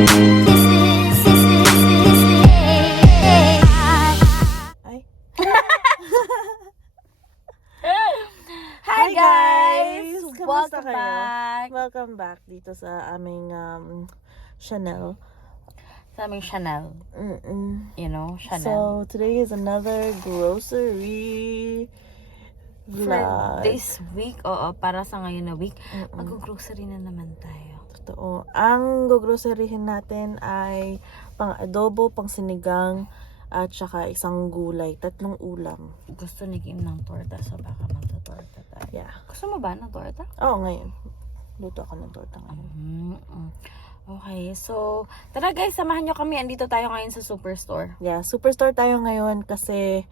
Ay. Hi guys! Kamusta Welcome kayo? back! Welcome back dito sa aming channel. Sa aming Chanel. You know, Chanel. So, today is another grocery For vlog. this week, para sa ngayon na week, mag-grocery na naman tayo. Totoo. Ang groceryhin natin ay pang adobo, pang sinigang, at saka isang gulay. 3 ulam. Gusto ni Kim ng torta, so baka magta-torta tayo. Yeah. Gusto mo ba ng torta? Oo, ngayon. Luto ako ng torta ngayon. Okay, so tara guys, samahan nyo kami. Andito tayo ngayon sa Superstore. Yeah, superstore tayo ngayon kasi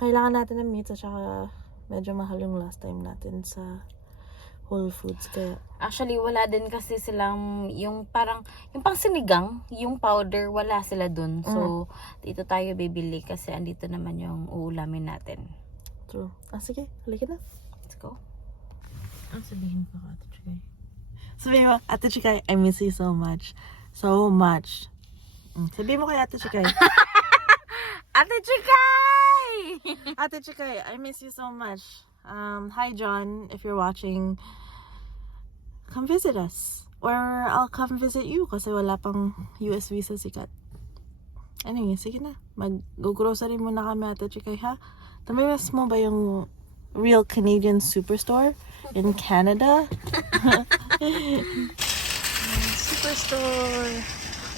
kailangan natin ng meats at saka medyo mahal yung last time natin sa Whole Foods. Kaya Actually, wala din kasi silang yung parang, yung pang sinigang, yung powder, wala sila dun. So, dito tayo bibili kasi andito naman yung uulamin natin. true. Sige, halika na. Let's go. Sabihin ko Ate Chikay. Sabihin mo, Ate Chikay, I miss you so much. So much. Sabihin mo kay Ate Chikay. Ate Chikay! Ate Chikay, I miss you so much. Hi John, if you're watching, come visit us. Or I'll come visit you kasi wala pang US visa sikat. Anyway, sige na. Mag-grocery muna kami Ate Chikay ha. Tamiwas mo ba yung real Canadian superstore in Canada? Superstore.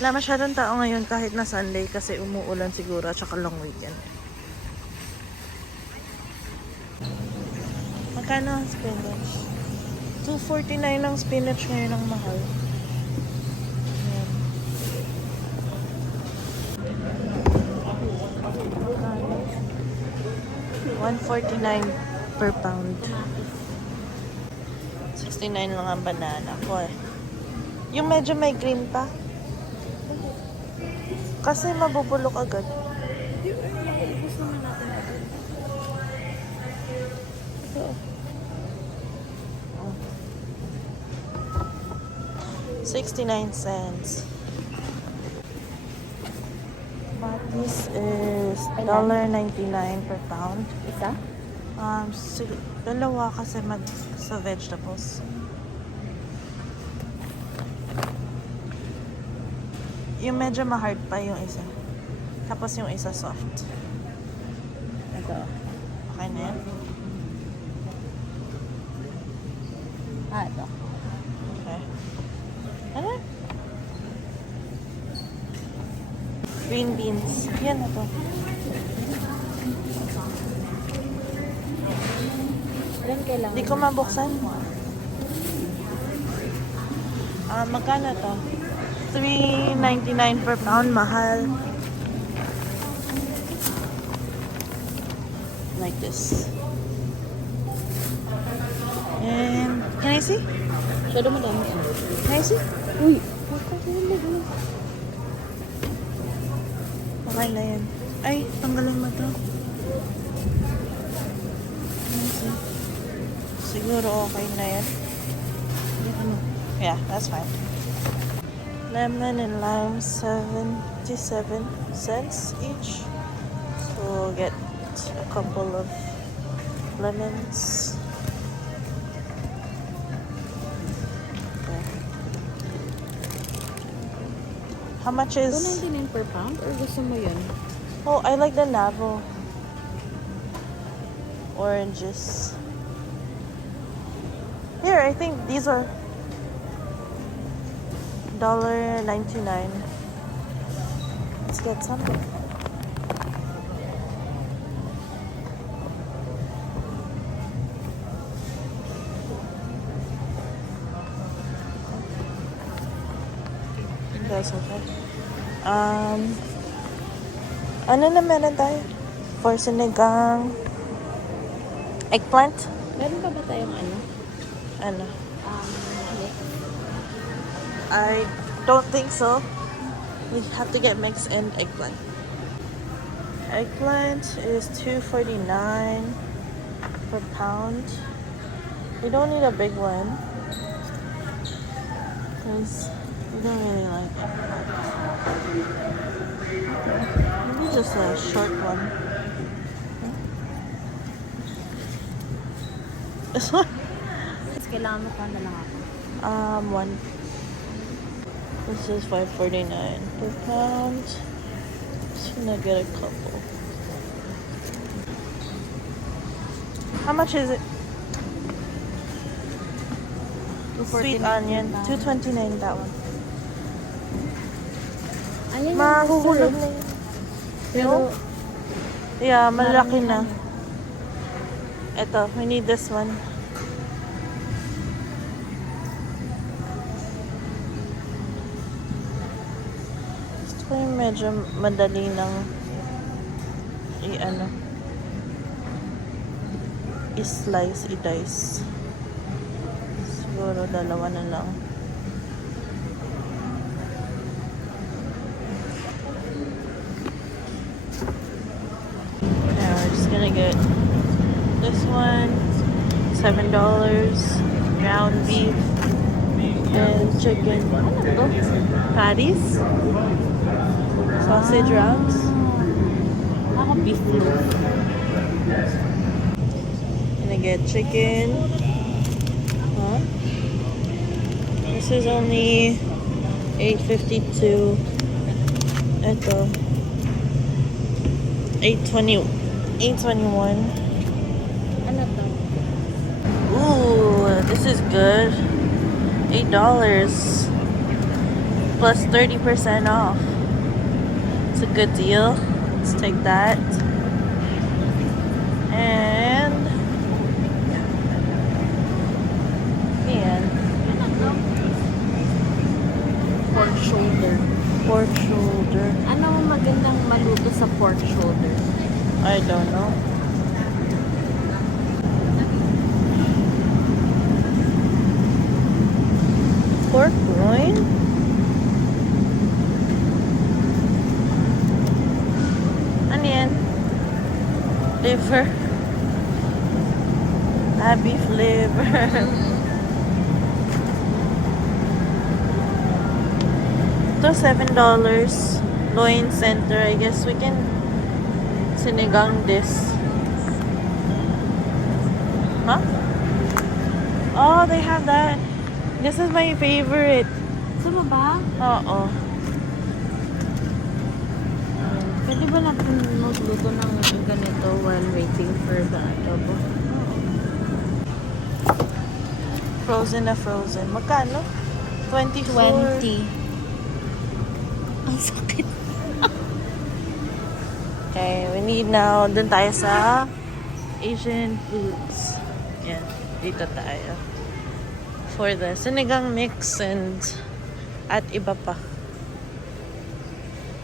Wala masyadong tao ngayon kahit na Sunday kasi umuulan siguro at saka long weekend. Magkano ang spinach? $2.49 ang spinach ngayon ang mahal. Ayan. $1.49 per pound. 69 lang ang banana ko eh. Yung medyo may green pa. Kasi mabubulok agad. Ibus naman natin agad. Ito. 69 cents. But this is $1.99 per pound. Isa? Dalawa kasi sa vegetables. Yung medyo ma-hard pa yung isa. Tapos yung isa soft. Ito. Okay na yan? Ito. Okay. Ano? Green beans. Yan na to. Ilan kailangan? Hindi ko mabuksan. Magkano to? $3.99 per pound. Mahal. Like this. And can I see? Masyado madami. Can I see? Uy! Okay na yan. Ay, tanggalin mo to. Can I see? Siguro okay na yan. Yeah, that's fine. Lemon and lime, 77 cents each. So we'll get a couple of lemons. Okay. How much is... $2.99 per pound or gusto mo yun? Oh, I like the Navo. Oranges. Here, I think these are $1.99. Let's get some. That's okay. Ano na meron tayo? For sinigang. Eggplant? Meron pa ba tayong ano? Ano? Mix? I don't think so. We have to get mixed and eggplant. Eggplant is $2.49 per pound. We don't need a big one. Because we don't really like it. Maybe just a short one. This one? Kailangan mo pa na lang ako. One. This is $5.49 per pound. Just gonna get a couple. How much is it? Sweet onion, $2.29 that one. Ayan Mahuhulog na yun. Pero, Yeah, malaki na. Ito, we need this one. Gusto ko yung medyo madali ng i-slice, i-dice. Siguro dalawa na lang. Now we're just gonna get this one, $7, ground beef, and chicken. Patties, sausage wraps. ako beef loaf. Gonna get chicken. Huh? This is only $8.52. Ito, $8.21. Ano to? Ooh, this is good. $8 plus 30% off. It's a good deal. Let's take that. And Pork shoulder. pork shoulder. Ano ang magandang maluto sa pork shoulder? I don't know. Pork loin? Ano yan? Liver. Beef liver. Ito, $7. Loin center. I guess we can sinigang this. Huh? Oh, they have that. This is my favorite. Gusto mo ba? Oo. Pwede ba natin magluto ng ganito while waiting for the adobo? Frozen na frozen. Magkano? 24. 20. Ang sakit. Okay, we need now. Dun tayo sa Asian foods. Yan. Dito tayo. For the sinigang mix and at iba pa.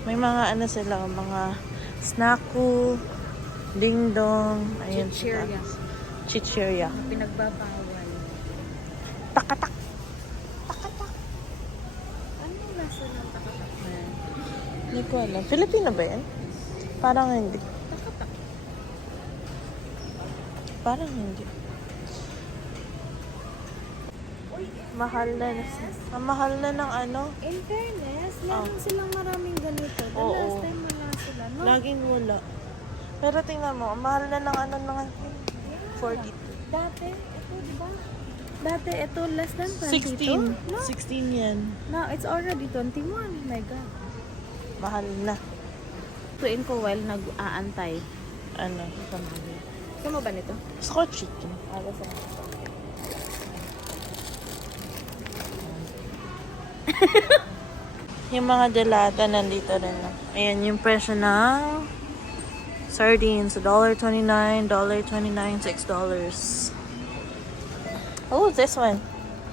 May mga ano sila, mga snacku, ding-dong, ayun sila. Chichirya. Chichirya. Pinagbabawal. Takatak. Ano yung lasa ng takatak na yan? Hindi ko alam. Filipino ba yan? Parang hindi. Takatak. Parang hindi. Mahal na. Ang mahal na ng ano. In fairness, meron silang maraming ganito. The Oo. last time wala sila, no? Laging wala. Pero tingnan mo, ang mahal na ng ano mga 42. Dati, ito, di ba? Dati, ito, less than 16. 22. No? 16 yan. No, it's already 21. My God. Mahal na. Tuin ko while nag-aantay. Ano? Gusto mo ba nito? Gusto ko chicken. Gusto mo. Yung mga delata nandito rin. Ayan yung presyo ng sardines. $1.29, $1.29, $6. Oh, this one.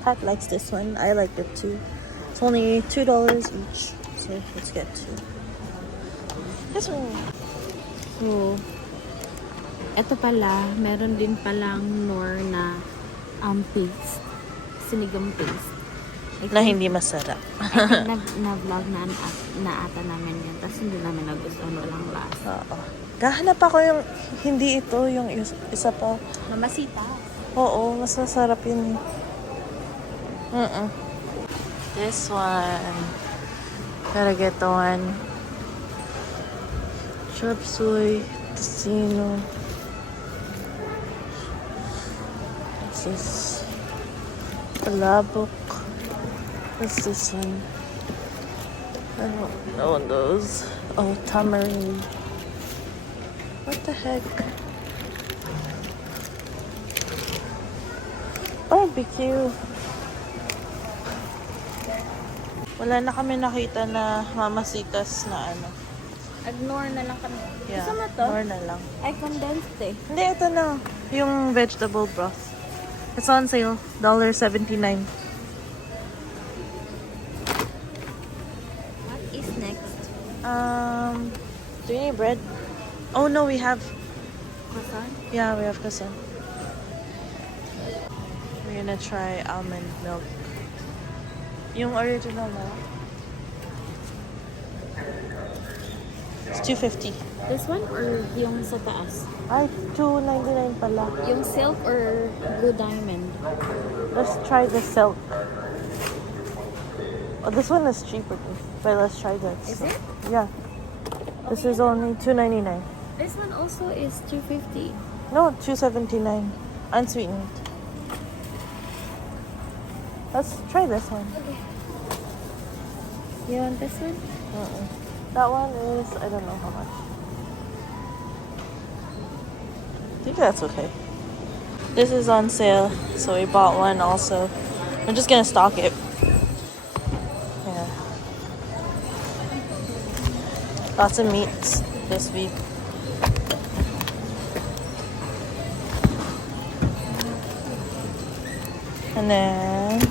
Pat likes this one. I like it too. It's only $2 each. So let's get two. This one. So, ito pala, meron din palang Nor na paste. Sinigang paste. Na hindi masarap. Na-vlog na ata namin yan. Tapos hindi namin nagustuhan, walang lasa. Oo. Gahanap ako yung hindi ito, yung isa pa. Mamasita. Oo, mas masarap yun. This one. Gotta get the one. Chop suey, tocino. What's this? Palabok. What's this one? I don't know those. Oh, tamarind. What the heck? Barbecue. Wala na kami nakita na mamasitas na ano. Ignore na lang kami. Yeah, Gusto mo to? more na lang. Ay, condensed eh. Hindi, ito na. Yung vegetable broth. It's on sale. $1.79. What is next? Do you need bread? Oh no, we have. Croissant? Yeah, we have croissant. We're gonna try almond milk. Yung original na. It's $2.50. This one or yung sa taas? Ay, $2.99 pala. Yung silk or blue diamond? Let's try the silk. Oh, this one is cheaper too. But let's try this. Is it? Yeah. This is only $2.99. This one also is $2.50. No, $2.79. Unsweetened. Let's try this one. Okay. You want this one? That one is, I don't know how much. I think that's okay. This is on sale, so we bought one also. I'm just gonna stock it. Yeah. Lots of meats this week. And then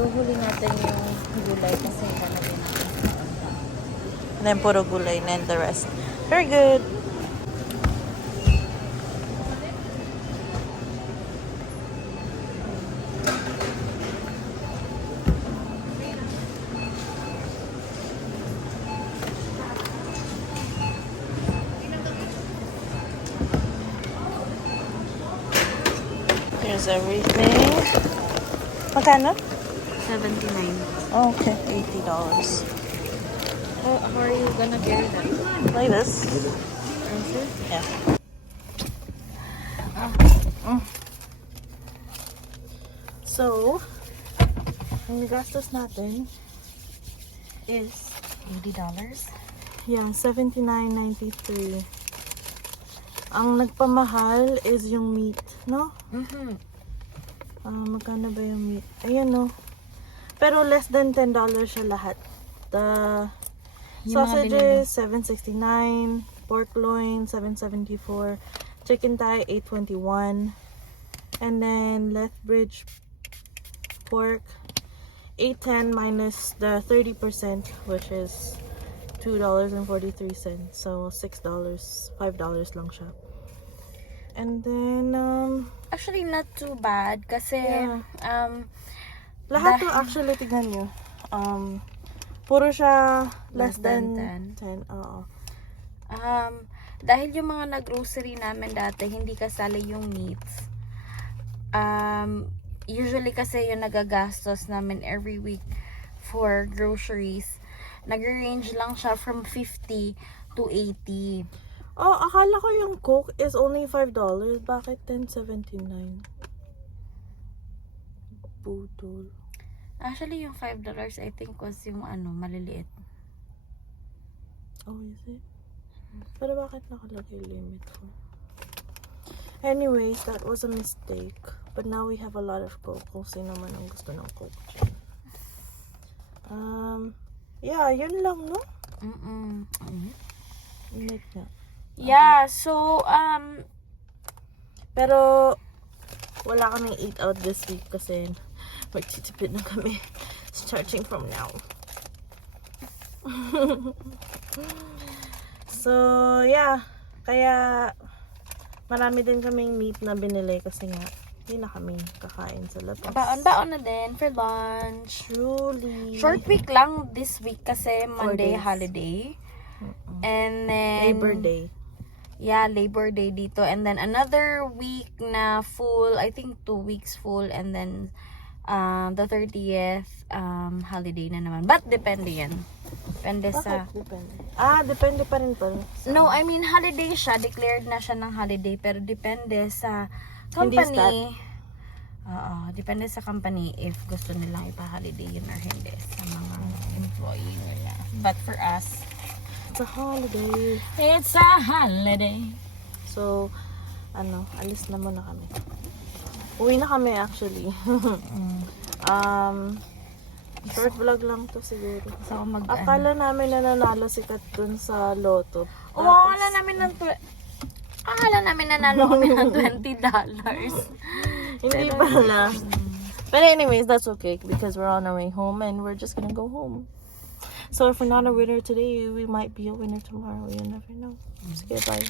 Ihuhuli natin yung gulay kasi hanapin natin. And then puro gulay and then the rest. Very good. Here's everything. Magkano? $79. Oh, okay, $80. Oh, how are you gonna carry that? Like this. Answer? Yeah. So, ang gastos natin is $80. yeah, $79.93. Ang nagpamahal is yung meat, no? Magkano ba yung meat? Ayan, no? Pero less than $10 siya lahat. The Yung mga sausages, $7.69. Pork loin, $7.74. Chicken thigh, $8.21. And then Lethbridge pork, $8.10 minus the 30%, which is $2.43. So $6, $5 lang siya. And then Actually, not too bad kasi yeah. Lahat to actually tignan nyo. Puro siya less than 10. Oo. Dahil yung mga nag-grocery namin dati, hindi kasali yung meats. Usually kasi yung nagagastos namin every week for groceries, nag-range lang siya from 50 to 80. Oh, akala ko yung Coke is only $5. Bakit $10.79? Budol. Actually, yung $5 I think was yung maliliit. Oh, is it? Pero bakit nakalagay limit ko? Anyways, that was a mistake. But now we have a lot of Coke. Kung sino man ang gusto ng Coke. Yeah, yun lang, no? Like that. Yeah, so, Pero, wala kaming eat out this week kasi magtitipid na kami starting from now. So, yeah. Kaya, marami din kaming meat na binili kasi nga, hindi na kami kakain sa labas. baon-baon na din for lunch. Truly. Short week lang this week kasi Monday days. holiday. And then Labor Day. Yeah, Labor Day dito. And then another week na full, I think 2 weeks full. And then The 30th, holiday na naman. But depende yan. Depende sa... Bakit? Depende. Depende pa rin to. No, I mean, holiday siya. Declared na siya ng holiday. Pero depende sa Hindi company. Oo, depende sa company if gusto nilang ipa-holiday yun or hindi sa mga employee nila. But for us, It's a holiday. it's a holiday. So, alis na muna kami. Uwi na kami actually. Short vlog lang to siguro. So, Akala namin na nanalo si Kat dun sa loto. akala namin nanalo kami ng $20. Hindi pala. But anyways, that's okay because we're on our way home and we're just gonna go home. So if we're not a winner today, we might be a winner tomorrow. You never know. Sige, bye.